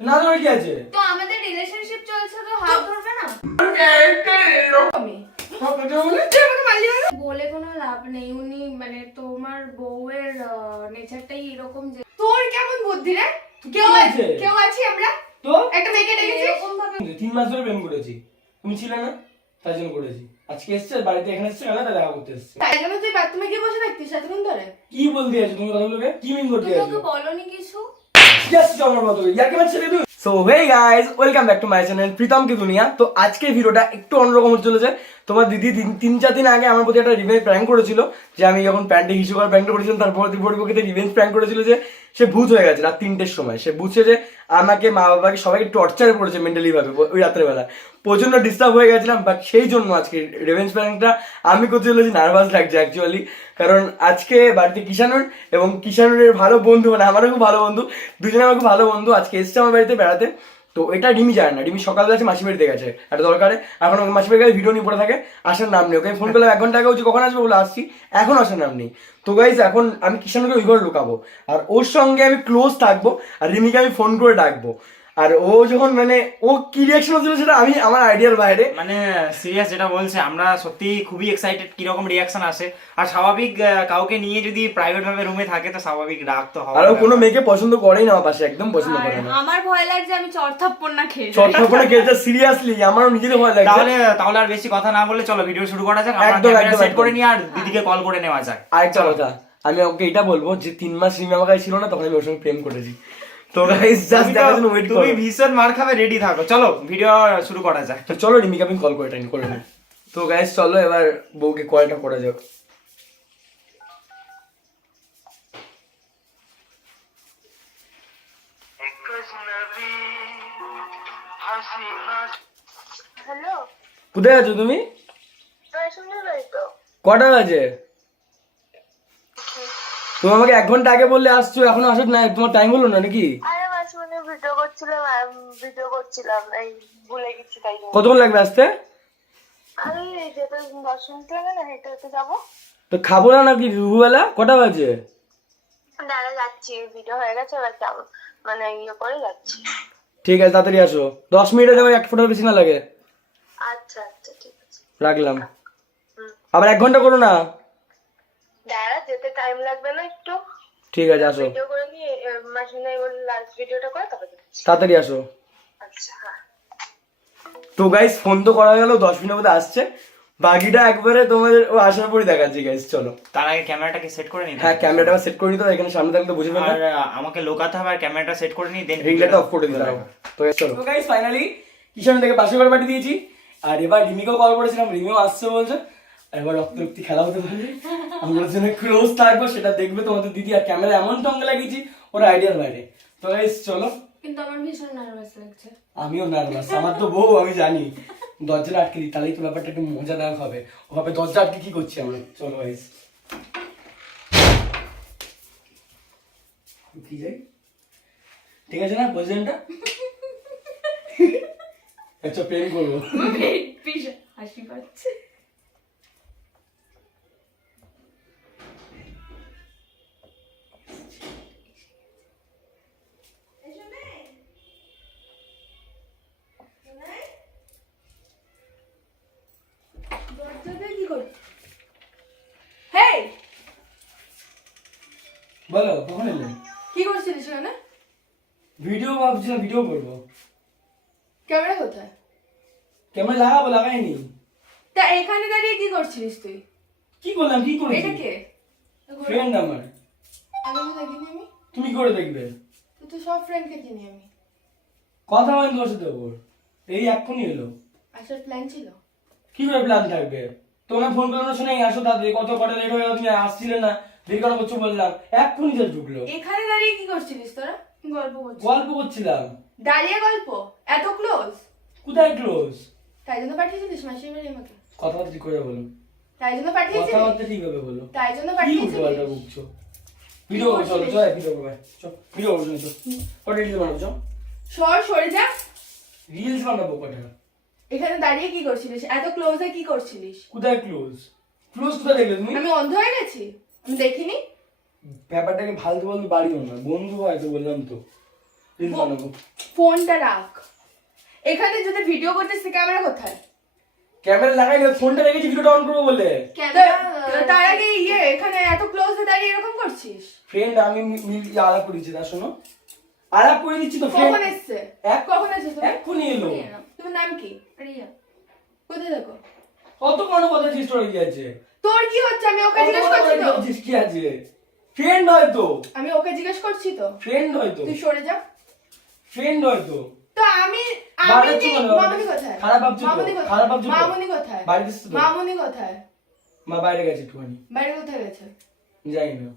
না ধরে কি আছে? তো আমাদের রিলেশনশিপ চলছে, তো হাত ধরবে না? বলে কোনো লাভ নেই। উনি মানে তোমার বউয়ের নেচারটাই এরকম যে তোর কেমন বুদ্ধি রে? কেউ আছি আমরা? তো একটা মেয়েকে ডেকেছিস? এরকম ভাবে 3 মাস ধরে প্রেম করেছি, তুমি ছিলে না, তাই জন্য করেছি। আজকে এসছে বাড়িতে, এখানে এসছে কেন? দেখা করতে এসছে। তাই জন্য তুই বাথরুমে গিয়ে বসে থাকতিস এতক্ষণ ধরে? কি বলতে আছো তুমি কথাগুলোকে? কি মিন করতে তুমি আছো? ওকে বলনি কিছু? Yes, আমার মতো ইয়াকে মারছে রে তুই। So hey guys, welcome back to my channel Pritam কি দুনিয়া। তো আজকে ভিডিওটা একটু অন্যরকম হতে চলেছে। তোমার দিদি 3-4 দিন আগে আমার প্রতি একটা রিভেঞ্জ প্র্যাঙ্ক করেছিল, যে আমি যখন প্যান্টে হিসু করে প্র্যাঙ্ক করেছিলাম, তারপর পরিপক্ষিতে রিভেঞ্জ প্র্যাঙ্ক করেছিল যে সে ভূত হয়ে গেছে রাত 3টের সময়। সে বুঝছে যে আমাকে, মা বাবাকে সবাইকে টর্চার করেছে মেন্টালি ভাবে ওই রাত্রেবেলা। প্রচন্ড ডিস্টার্ব হয়ে গেছিলাম, বাট সেই জন্য আজকে রিভেঞ্জ প্র্যাঙ্কটা আমি করতে চলেছি। নার্ভাস লাগছে অ্যাকচুয়ালি, কারণ আজকে বাড়িতে কিষানুর এবং কিষানুরের ভালো বন্ধু, মানে আমারও খুব ভালো বন্ধু, দুজনে আমার খুব ভালো বন্ধু আজকে এসছে আমার বাড়িতে বেড়াতে। তো এটা রিমি জানে না, রিমি সকালে আছে মাসি বাড়িতে গেছে একটা দরকারে, এখন ওকে মাসি বাড়ি গেছে ভিডিও নিয়ে পড়ে থাকে, আসার নাম নেই। ওকে ফোন করলাম 1 ঘন্টা আগে, হচ্ছে কখন আসবে বলে আসছি, এখন আসার নাম নেই। তো গাইজ এখন আমি কিষানুকে ওই ঘরে লুকাবো, আর ওর সঙ্গে আমি ক্লোজ থাকবো, আর রিমিকে আমি ফোন করে ডাকবো। আর ও যখন মানে ও কি রিয়াকশন হচ্ছিল সেটা আমি আমার আইডিয়ার বাইরে। মানে সিরিয়াস যেটা বলছে, আমরা সত্যি খুবই এক্সাইটেড কিরকম রিয়াকশন আসে। আর স্বাভাবিক কাউকে নিয়ে যদি প্রাইভেট ভাবে রুমে থাকে তো স্বাভাবিক রাগ তো হবে। আর ও কোনো মেয়েকে পছন্দ করেই না, আমার পাশে একদম পছন্দ আর করে না। আমার ভয় লাগছে আমি চড়থাপ্পড় না খেয়ে যাই। চট্টগ্রামে গেছে সিরিয়াসলি, আমারও নিজেরও ভয় লাগছে। তাহলে আর বেশি কথা না বলে চলো ভিডিও শুরু করা যাক। আমরা একদম, ক্যামেরা একদম, সেট করে একদম। নিয়ে আর দিদিকে কল করে নেওয়া যাক। আরেকটা কথা, আমি ওকে এটা বলবো যে 3 মাস রিমি আমার কাছে ছিল না, তখন আমি ওর সঙ্গে প্রেম করেছি। তো গাইস জাস্ট দেখার জন্য ওয়েট করো। তুমি ভীষণ মার খাবে, রেডি থাকো, চলো ভিডিও শুরু করা যাক। তো চলো রিমিকে আমি কল করে টাইম করে নিই। তো গাইস চলো এবার বউকে কলটা করা যাক। হ্যালো, কোথায় আছো তুমি? শুনতে পাই তো? কটা বাজে? তুমি আমাকে 1 ঘন্টা আগে বললে আসছো, এখনো আসো না, তোমার টাইম হলো না নাকি? আরে মাঝখানে ভিডিও করছিলাম, এই ভুলে গেছি তাই জন্য। কতক্ষণ লাগবে আসতে? আরে যেতে 10 মিনিট লাগে না, হেঁটে হেঁটে যাবো। তো খাবো না নাকি দুপুরবেলা? কটা বাজে? দাঁড়া যাচ্ছি, ভিডিও হয়ে গেছে, এবার যাবো, মানে ইয়ে করে যাচ্ছি। ঠিক আছে তাড়াতাড়ি আসো, 10 মিনিটে যাবো, 1 ফোঁটা বেশি না লাগে। আচ্ছা আচ্ছা ঠিক আছে। রাখলাম। আবার 1 ঘন্টা করো না। দাঁড়া, যেতে টাইম লাগবে না একটু? ঠিক আছে আসো, ভিডিও করে নিয়ে মাসিনা এবার লাস্ট ভিডিওটা করে তারপর যাচ্ছি। তাড়াতাড়ি আসো। আচ্ছা হ্যাঁ। তো গাইস ফোন তো করা গেল, 10 মিনিটের মধ্যে আসছে, বাকিটা একবারে তোমাদের ও আসার পরে দেখাচ্ছি গাইস। চলো তার আগে ক্যামেরাটাকে সেট করে নিই। হ্যাঁ, ক্যামেরাটা সেট করে নিতে হবে, এখানে সামনে থাকলে বুঝে পাবে। আর আমাকে লোকাতে হবে, আর ক্যামেরাটা সেট করে নিই, দেন রিংটা অফ করে দিতে হবে। তো চলো তো গাইস ফাইনালি কিষান থেকে পাশে করে পাঠিয়ে দিয়েছি, আর এবার রিমিকেও কল করেছিলাম, রিমিও আসছে বলছে। এবার রক্তি খেলা হতে পারে, আমরা যেন ক্লোজ থাকবো সেটা দেখবে তোমাদের দিদি। আর ক্যামেরা এমন টঙ্গে লাগিয়েছি ওর আইডিয়ার বাইরে। তো গাইস চলো। কিন্তু আমার ভীষণ নার্ভাস লাগছে। আমিও নার্ভাস, আমার তো বউ, আমি জানি। দরজাটা আটকে দিই, তাহলেই তো ব্যাপারটা একটু মজাদার হবে। ওভাবে দরজা আটকে কি করছি আমরা? চলো গাইস কি যাই, ঠিক আছে না পজিশনটা? আচ্ছা প্রেম করবো। ভীষণ হাসি পাচ্ছে। দরজাতে কি করছিস? হেই, বলো কখন এলে? কি করছিলিস এখানে? ভিডিও ভাবছিলাম, ভিডিও করবো। ক্যামেরা কোথায়? ক্যামেরা লাগাবো, লাগাইনি। তা এখানে দাঁড়িয়ে কি করছিলিস তুই? কি করলাম, কি এটা করেছি? কে? ফ্রেন্ড আমার। আমি তো দেখিনি আমি। তুমি করে দেখবে। তো সব ফ্রেন্ডকে চিনি আমি। কথা বলেন তোমার সাথে ওর, এই এক্ষুনি এলো। আসার প্ল্যান ছিল? কি করে প্ল্যান থাকবে? তোমার ফোন করানোর সময় আসো তাড়াতাড়ি, কত কটা লেট হয়ে গেল, তুমি আসছিলে না, দেরি কেন করছো বললাম, এক্ষুনি যা ঢুকলো। এখানে দাঁড়িয়ে কি করছিলিস তোরা? গল্প করছিস? গল্প করছিলাম। দাঁড়িয়ে গল্প? এত ক্লোজ? কোথায় ক্লোজ? তাই জন্য পাঠিয়েছিলিস মাসির বাড়ি আমাকে? কথাবার্তা ঠিক করে বলো। তাই জন্য পাঠিয়েছিলিস? কথাবার্তা ঠিকভাবে বলো। তাই জন্য কি উল্টো পাল্টা পাঠিয়েছিলিস? বকছো? ভিডিও করো, চলো চলো ভিডিও করবে, চল ভিডিও করো, চল কটা রিলস বানাবো, চল সরে যা। রিলস বানাবো কটা। এখানে দাঁড়িয়ে কি করছিলিস? এত ক্লোজে কি করছিলিস? কোথায় ক্লোজ? ক্লোজ কোথায় দেখলে তুমি? আমি অন্ধ হয়ে গেছি? আমি দেখিনি? ব্যাপারটাকে ফালতু বলতে বাড়িও না, বন্ধু হয় তো বললাম তো। রিলস বানাবো। ফোনটা রাখ। এখানে যদি ভিডিও করতেছিস ক্যামেরা কোথায়? ক্যামেরা লাগাই না, ফোনটা রেখেছি ভিডিওটা অন করবো বলে। তার আগে এখানে এত ক্লোজে দাঁড়িয়ে এরকম করছিস? ফ্রেন্ড আমি আলাপ করেছি, তা শোনো আলাপ করে দিচ্ছি তো। কখন এসছে? এক- কখন এসছে তুমি? এক্ষুনি এলো। তোমার নাম কি? রিয়া। কোথায় দেখো? কত কোনো কথা জিজ্ঞেস করে কি আছে? তোর কি হচ্ছে? আমি ওকে জিজ্ঞেস করছি তো। কি আছে? ফ্রেন্ড হয়তো, আমি ওকে জিজ্ঞেস করছি তো। ফ্রেন্ড হয়তো, তুই সরে যা। ফ্রেন্ড হয়তো। তো আমি বাড়াচ্ছো নেই। কেন? মামুনি কোথায়? খারাপ ভাবছো তো? মামুনি কোথায়? খারাপ ভাবছো তো? মামুনি কোথায়? বাড়িতে এসছো তো? মামুনি কোথায়? মা বাইরে গেছে একটুখানি, বাইরে কোথায় গেছে? যাই না।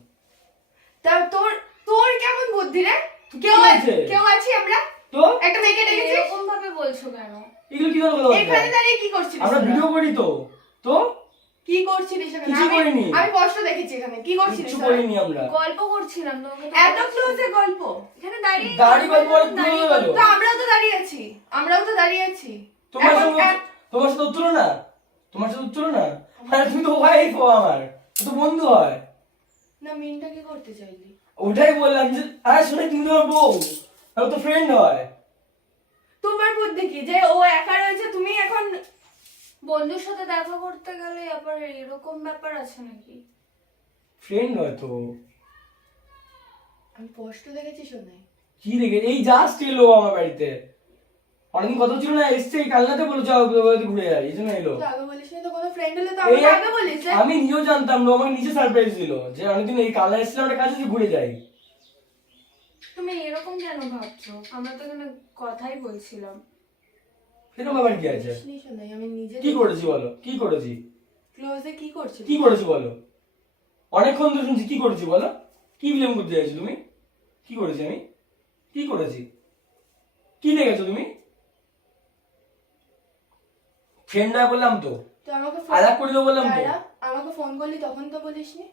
তা তোর তোর কেমন বুদ্ধি রে? কেউ কি হয়েছে? কেউ আছি আমরা? তো একটা মেয়েকে ডেকেছিস? এরকম ভাবে বলছো কেন? এগুলো কি কথা বলছো? এখানে দাঁড়িয়ে কি করছিস? আমরা তোরা? ভিডিও করি তো। তো কি করছিলিস এখানে? কিছু করিনি। আমি স্পষ্ট দেখেছি এখানে। কি করছিলিস? কিছু তোরা? করিনি আমরা। গল্প করছিলাম তোমাকে তো এত বলছি। ক্লোজে গল্প। এখানে দাঁড়িয়ে দাড়ি গল্প আর দাঁড়িয়ে কি হলো? তো আমরাও তো দাঁড়িয়ে আছি। আমরাও তো দাঁড়িয়ে আছি। তোমার এখন সাথে তোমার সাথে উত্তর না, তোমার সাথে উত্তর না। মানে তুমি তো ওয়াইফ ও আমার, ও তো বন্ধু হয়। না মিনটা কি করতে চাইলি? ওটাই বললাম যে আরে শুনে তুমি তোমার বউ, আর ও তো ফ্রেন্ড হয়। তোমার বুদ্ধি কি যে ও একা রয়েছে তুমি এখন? বন্ধুর সাথে দেখা করতে গেলে আবার এরকম ব্যাপার আছে নাকি? ফ্রেন্ড হয় তো। আমি স্পষ্ট দেখেছি শোনাই। কি দেখে এই জাস্ট এলো আমার বাড়িতে, অনেকদিন কথা ছিল না, এসছে এই কালনাতে বলে যাও ঘুরে যাই, এই জন্য এলো। তো আগে বলিস না তো? কোনো ফ্রেন্ড হলে তো এই আমাকে আগে বলিস যে আমি নিজেও জানতাম না, ও আমাকে নিজে সারপ্রাইজ দিল যে অনেকদিন এই কালনা এসেছিলাম একটা কাজে, যে ঘুরে যাই। তুমি এরকম কেন ভাবছো? আমরা তো এখানে কথাই বলছিলাম। সেটা বাবার কি আছে? বলিসনি শোনাই। আমি নিজে কি করেছি বলো, কি করেছি? ক্লোজে কি করছিস? কি করেছি বলো? অনেকক্ষণ তো শুনছি কি করেছি বলো। কি ব্লেম করতে চাইছো তুমি? কি করেছি আমি? কি করেছি? কি দেখেছো তুমি? ফ্রেন্ড হয় বললাম তো, তো আমাকে আলাপ করে দেবো বললাম তো। দাঁড়া, আমাকে ফোন করলি তখন তো বলিসনি।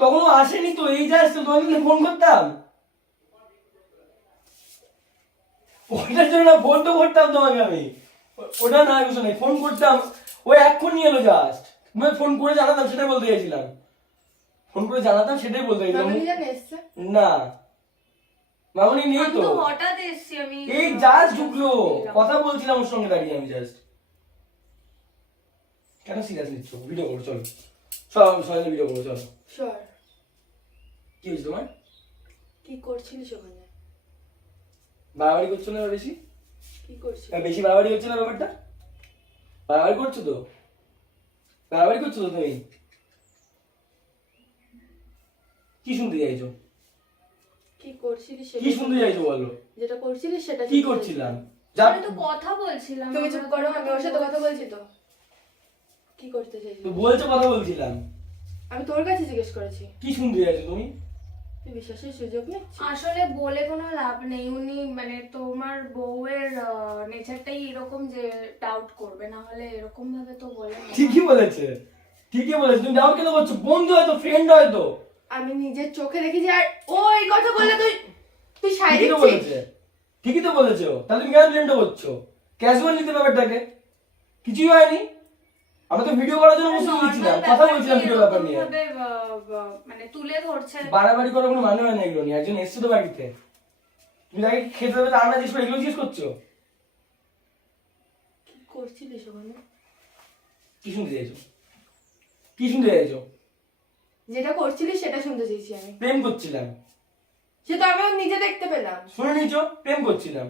তখন ও আসেনি তো, এই যা আসতো তোমাকে ফোন করতাম। ওটার জন্য না, ফোন তো করতাম তোমাকে আমি। ওটা না কিছু নেই, ফোন করতাম। ও এক্ষুনি এলো জাস্ট, তুমি ফোন করে জানাতাম সেটাই বলতে চাইছিলাম। ফোন করে জানাতাম সেটাই বলতে চাইছিলাম। মামুনি জানে এসছে? না মামনি নেই আমি তো, তো হঠাৎ এসেছি। আমি এই জাস্ট ঢুকলো, কথা বলছিলাম ওর সঙ্গে দাঁড়িয়ে আমি জাস্ট। কেন সিরিয়াস নিচ্ছ? ভিডিও করো চলো, সব সবাই ভিডিও করো চলো। সর। কি হয়েছে তোমার? কি করছিলিস ওখানে? বাড়াবাড়ি করছো না বেশি? কি করছিস? বেশি বাড়াবাড়ি হচ্ছে না ব্যাপারটা? বাড়াবাড়ি করছো তো, বাড়াবাড়ি করছো তো তুমি। কি শুনতে চাইছো? কি করছিলিস সেটা কি শুনতে চাইছো বলো? যেটা করছিলিস সেটা কি শুনতে করছিলাম? চাইছি। যা আমি তো কথা বলছিলাম। তুমি চুপ করো, আমি ওর সাথে কথা বলছি তো। কি করতে চাইছিস? তো বলছো, কথা বলছিলাম। আমি তোর কাছে জিজ্ঞেস করেছি। কি শুনতে চাইছো তুমি? তুই বিশ্বাসের সুযোগ নিচ্ছিস? আসলে বলে কোনো লাভ নেই। উনি মানে তোমার বউয়ের নেচারটাই এরকম যে ডাউট করবে, না হলে এরকম ভাবে তো বলে না। ঠিকই বলেছে, ঠিকই বলেছে। তুমি ডাউট কেন করছো? বন্ধু হয়তো, ফ্রেন্ড হয়তো। আমি নিজের চোখে দেখেছি। আর ও এই কথা বললে তুই তুই সাই ঠিকই তো দিচ্ছিস? বলেছে, ঠিকই তো বলেছো। তাহলে তুমি কেন ব্লেমটা করছো? ক্যাজুয়াল নিতে ব্যাপারটাকে, কিছুই হয়নি। আমরা তো ভিডিও করার জন্য বসে দিচ্ছিলাম, কথা বলছিলাম ভিডিও ব্যাপার নিয়ে। এরকম ভাবে, মানে তুলে ধরছে। বাড়াবাড়ি করার কোনো মানে হয় না এগুলো নিয়ে। একজন এসছে তো বাড়িতে, তুমি তাকে খেতে দেবে রান্না জিজ্ঞেস করে এগুলো জিজ্ঞেস করছো? কি করছিলিস ওখানে? কি শুনতে চাইছো? কি শুনতে চাইছো? যেটা করছিলিস সেটা শুনতে চাইছি আমি। প্রেম করছিলাম। সেটা আমি নিজে দেখতে পেলাম। শুনে নিছো, প্রেম করছিলাম।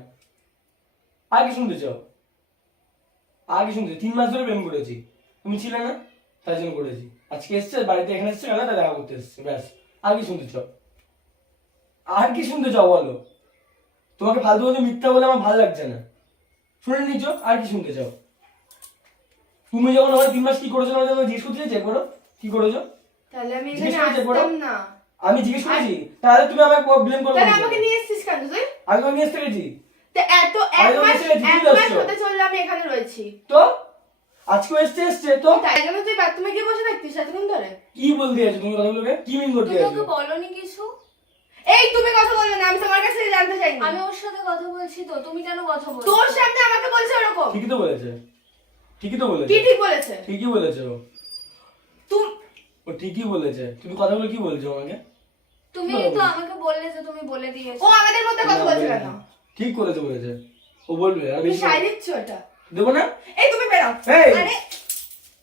আর কি শুনতে চাও? আর কি শুনতে? 3 মাস ধরে প্রেম করেছি, তুমি ছিলে না, তার জন্য করেছি। আজকে এসছে বাড়িতে, এখানে এসছে কেন? দেখা করতে এসছে, ব্যাস। আর কি শুনতে চাও? আর কি শুনতে চাও বলো? তোমাকে ফালতু বলতে মিথ্যা বলে আমার ভালো লাগছে না। শুনে নিছো, আর কি শুনতে চাও? তুমি যখন আমার 3 মাস কি করেছো না জিজ্ঞেস করতে চাইছি একবারও? কি করেছো? তাহলে আমি জিজ্ঞেস এখানে করেছে বড়? আসতাম না। আমি জিজ্ঞেস করেছি? তাহলে তুমি আমাকে ব্লেম করো। তাহলে আমাকে নিয়ে এসেছিস কেন তুই? আমি তোমাকে নিয়ে আসতে গেছি তো এত এক আমি মাস ওকে ছেড়ে এক দিতে মাস আসছো। হতে চললো আমি এখানে রয়েছি। তো আজকেও এসছে তো। তাই জন্য তুই বাথরুমে গিয়ে বসে থাকতিস এতক্ষণ ধরে? কি বলতে চাইছো তুমি কথাগুলোকে? কি মিন করতে তুমি চাইছো? ওকে বলনি কিছু? এই তুমি কথা বলবে না, আমি তোমার কাছে জানতে চাইনি। আমি ওর সাথে কথা বলছি তো, তুমি কেন কথা বলছো? তোর সামনে আমাকে বলছে ওরকম? ঠিকই তো বলেছে, ঠিকই তো বলেছে, কি ঠিক বলেছে? ঠিকই বলেছে ও। তুই ও ঠিকই বলেছে। তুমি কথাগুলো কি বলছো আমাকে? তুমি তো আমাকে বললে যে তুমি বলে দিয়েছো। ও আমাদের মধ্যে কথা বলছে কেন? ঠিক করেছে বলেছে, ও বলবে আর তুমি বেশি সাই দিচ্ছ ওটা। দেবো না। এই তুমি বেরাও। এই আরে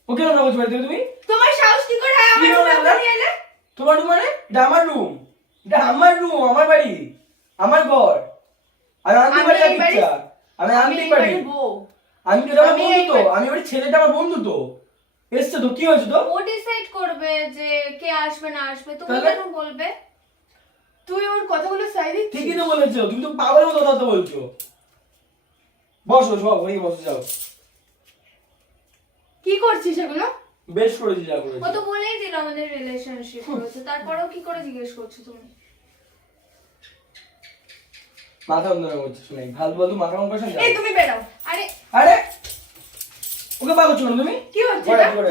ওকে না বলছো বাড়ি থেকে তুমি? তোমার সাহস কি করে হয় আমার কি রুমে বললা? নিয়ে এলে? তোমার রুম মানে? এটা আমার রুম, এটা আমার রুম, আমার বাড়ি, আমার ঘর। আমি আনতে আমি পারি এই বাড়ি- ইচ্ছা, আমি আমি আনতে এই পারি। বাড়ির বউ। আমি তো আমার আমি বন্ধু এই তো, বাড়ি- আমি ওই ছেলেটা আমার বন্ধু তো, এসছে তো, কি হয়েছে তো? ও ডিসাইড করবে যে কে আসবে না আসবে, তুমি তাহলে? কেন বলবে? তুই ওর কথাগুলো সাই দিচ্ছিস? ঠিকই তো বলেছো, তুমি তো পাগলের মতো কথা বলছো। বসো সব হয়ে বসে যাও। কি করছিস এগুলো? বেশ করেছি যা করেছি। ও তো বলেই দিল আমাদের রিলেশনশিপ রয়েছে, তারপরেও কি করে জিজ্ঞেস করছো তুমি? মাথা অন্ধকার করছে, শুনে ফালতু মাথা অন্ধ করছেন। এই তুমি বেরাও। আরে আরে ওকে পাগল ছো না তুমি? কি হচ্ছে করে এটা? করে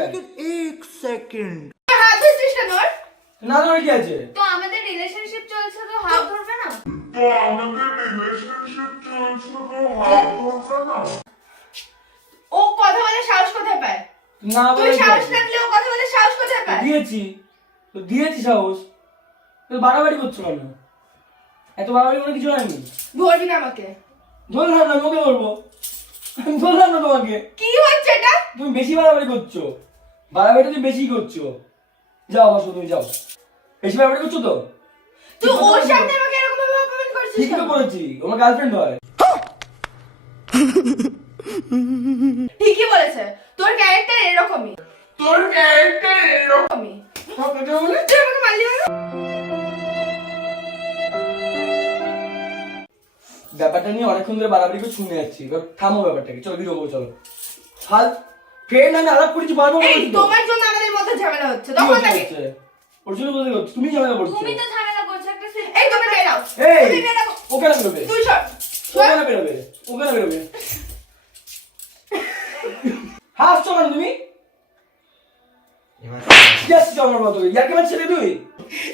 হাত ধরছিস কেন ওর? না ধরে কি আছে? তো আমাদের রিলেশনশিপ চলছে, তো হাত ধরবে না? ও কথা বলে সাহস কোথায় পায়? না তুই বলে কি সাহস আছে? থাকলে ও কথা বলে সাহস কোথায় পায়? দিয়েছি তো, দিয়েছি সাহস, তো বাড়াবাড়ি করছো কেন? এত বাড়াবাড়ি করে কিছু হয়নি। ধরবি না আমাকে। ধরলাম না, ওকে ধরবো, আমি ধরলাম না তোমাকে। কি হচ্ছে এটা? তুমি বেশি বাড়াবাড়ি করছো, বাড়াবাড়িটা তুমি বেশি করছো। যাও বসো, তুমি যাও। বেশি বাড়াবাড়ি করছো তো? তুই ওর সামনে আমাকে এরকম ভাবে অপমান করছিস ঠিক তো কেন? করেছি, আমার গার্লফ্রেন্ড হয়। ঠিকই বলেছে, তোর ক্যারেক্টার এরকমই। এরকমই। সব কথা বলে তুই আমাকে মারলি কেন? ব্যাপারটা নিয়ে অনেকক্ষণ ধরে বাড়াবাড়ি করে শুনে যাচ্ছি, এবার থামো ব্যাপারটাকে, চলো বিরো করবো, চলো। হাল ফ্রেন্ড আমি আলাপ করেছি, বারবার এই বলেছি তো। তোমার জন্য আমাদের মধ্যে ঝামেলা হচ্ছে কি তখন হচ্ছে নাকি? হচ্ছে? ওর জন্য বলতে করছো, তুমি ঝামেলা করছো। তুমি তো ঝামেলা করছো একটা এই তুমি বেরাও। এই তুমি বেরাও। ওকে না বেরোবে, তুই সর। ওকে না বেরোবে, ওকে না বেরোবে। হাসছো কেন তুমি? যাচ্ছি আমার মতো, ইয়াকে মারছে রে তুই?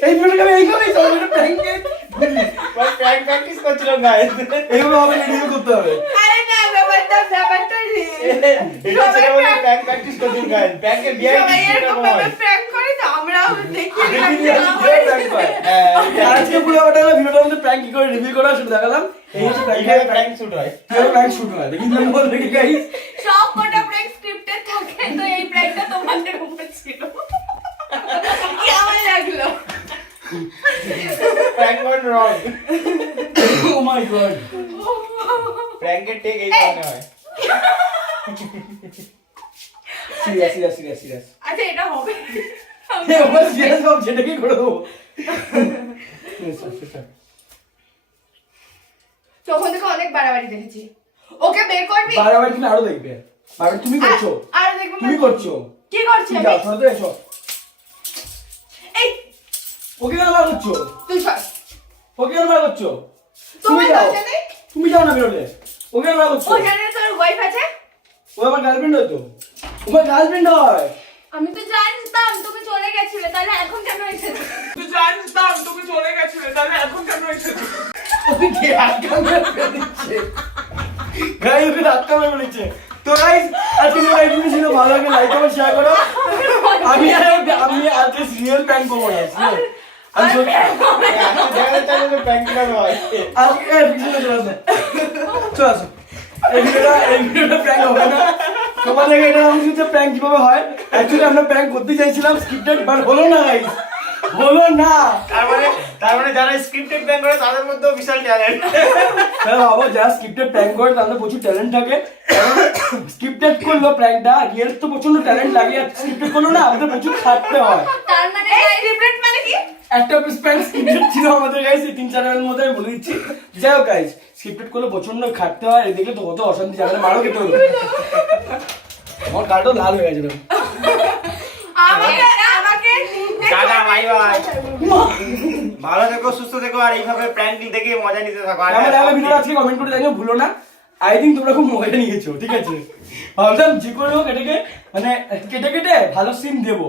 এই ভিডিওটা আমি এইভাবেই চালাবো, এটা প্র্যাঙ্কে। প্র্যাকটিস করছিলাম গাইস। এইভাবে হবে না, রিভিউ করতে হবে। আরে না ব্যাপারটা এটা ছেড়ে বলে প্র্যাকটিস করছিলাম গাইস। প্র্যাঙ্কের সবাই বিআইডি এরকম ভাবে prank করে তো আমরাও দেখি দেখি নিয়ে আসি, কিভাবে prank করে। আজকে পুরো ভিডিওটার মধ্যে প্র্যাঙ্ক কি করে রিভিউ করা সেটা দেখালাম। এই হচ্ছে এইভাবে প্র্যাঙ্ক, প্র্যাঙ্ক শুট হয়। কিভাবে প্র্যাঙ্ক শুট হয় দেখি তুমি বলবে কি গাইস। সব কটা প্র্যাঙ্ক স্ক্রিপ্টেড থাকে, তো এই প্র্যাঙ্কটা তোমাদের উপর ছিল। কেমন লাগলো? প্র্যাঙ্ক গন রং। ও মাই গড। প্র্যাঙ্কের টেক এই ধরনের হয়। সিরিয়াস। আচ্ছা এটা হবে। এই আমার সিরিয়াস ভাব যেটা কি করে দেবো। তখন থেকে অনেক বাড়াবাড়ি দেখেছি। ওকে বের করবি? বারবার তুমি আরো দেখবে, বারবার তুমি করছো, আর দেখবো তুমি করছো। কি করছি তুমি আমি? যাও, শোনো তো এসো। এই ওকে কেন বার করছো? তুই সর। ওকে কেন বার করছো? তুমি তোমার যাও, দরজা নেই? তুমি যাও না বেরোলে। ওকে কেন বার করছো? ও জানে না তোর ওয়াইফ আছে? ও আমার গার্লফ্রেন্ড হয় তো, ও আমার গার্লফ্রেন্ড হয়। আমি তো জানতাম তুমি চলে গেছিলে, তাহলে এখন কেন এসেছো? ওকে কে আটকা মেরে দিচ্ছে? গাই ওকে আটকা মেরে দিচ্ছে। তো গাইস আজকে এই ভিডিও ছিল, ভালো লাগে লাইক কমেন্ট শেয়ার করো। আমি আজকে রিয়েল প্র্যাঙ্ক করবো না, আমি সত্যি দেখাতে চাইলে তো প্র্যাঙ্ক কিভাবে হয়। আজকে পিছনে চলে আসো, চলে আসো। এই ভিডিওটা প্র্যাঙ্ক হবে না, তোমাদেরকে এটা আমি যে প্র্যাঙ্ক কিভাবে হয়। অ্যাকচুয়ালি আমরা প্র্যাঙ্ক করতে চাইছিলাম স্ক্রিপ্টেড, বাট হলো না গাইস, হলো না। তার মানে যারা স্ক্রিপ্টেড প্র্যাঙ্ক করে তাদের মধ্যেও বিশাল ট্যালেন্ট। হ্যাঁ বাবা, যারা স্ক্রিপ্টেড প্র্যাঙ্ক করে তাদের প্রচুর ট্যালেন্ট থাকে। স্ক্রিপ্টেড করলো প্র্যাঙ্কটা, রিয়েল তো প্রচন্ড ট্যালেন্ট লাগে, স্ক্রিপ্টেড করলো না আমাদের প্রচুর খাটতে হয়। তার মানে এই স্ক্রিপ্টেড মানে কি? একটা প্র্যাঙ্ক স্ক্রিপ্টেড ছিল আমাদের গাইস, এই 3-4 এর মধ্যে আমি বলে দিচ্ছি। যাই হোক গাইস, স্ক্রিপ্টেড করলে প্রচন্ড খাটতে হয়, এই দেখলে তো কত অশান্তি, জায়গায় মারও খেতে হলো। আমার কার্ডও লাল হয়ে গেছে দেখো। আমাকে টাটা বাই বাই। ভালো থেকো, সুস্থ থেকো, আর এইভাবে প্র্যাঙ্ক দেখে মজা নিতে থাকো। আর আমার ভিডিও আজকে কমেন্ট করে জানিও, ভুলো না। আই থিঙ্ক তোমরা খুব মজা নিয়েছো, ঠিক আছে? ভাবলাম যে করে হোক এটাকে মানে কেটে ভালো সিন দেবো,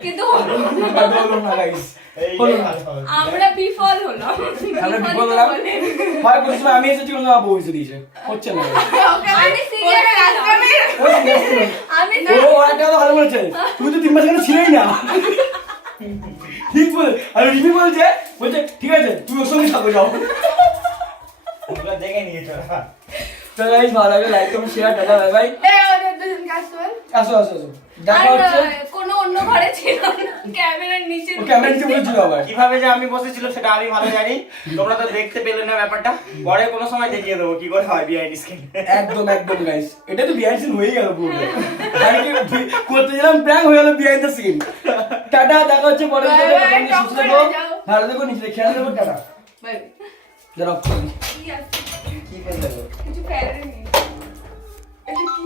কিন্তু হলো না গাইস, হলো না। আমরা বিফল হলাম। আমরা বিপদ হলাম, হয় কোনো সময় আমি এসেছি, কোনো সময় বউ এসে দিয়েছে, হচ্ছে না। আমি সিরিয়াস আমি ও একটা কথা ভালো বলেছে, তুমি তো 3 মাস এখানে ছিলেই না। ঠিক বলে, আর রিমি বলছে ঠিক আছে তুমি ওর সঙ্গে থাকো, যাও। ওগুলো দেখে নিয়েছো না? তো গাইস ভালো লাগলে like comment share tata bye bye. এই আমাদের দুজনকে আসতে বল। আসো আসো আসো দেখা আর হচ্ছে। কোনো অন্য ঘরে ছিল না, ক্যামেরার নিচে ও ক্যামেরা নিচে বসেছিল আবার। কিভাবে যে আমি বসেছিলাম সেটা আমি ভালো জানি, তোমরা তো দেখতে পেলে না ব্যাপারটা, পরে কোনো সময় দেখিয়ে দেবো কি করে হয় বিহাইন্ড স্ক্রিন। একদম একদম গাইস, এটা তো বিহাইন্ড সিন হয়ে গেল পুরো। আমি কি করতে গেলাম প্র্যাঙ্ক হয়ে গেল বিহাইন্ড দ্য সিন। টাটা, দেখা হচ্ছে পরের Bye ভিডিওতে। bye, তোমরা সুস্থ টপ করে থেকো, যাও। ভালো থেকো, নিজেদের খেয়াল রাখো, টাটা। বাই। যারা কি আছে? কি বলতে কিছু ফেলে নেই। এটা কি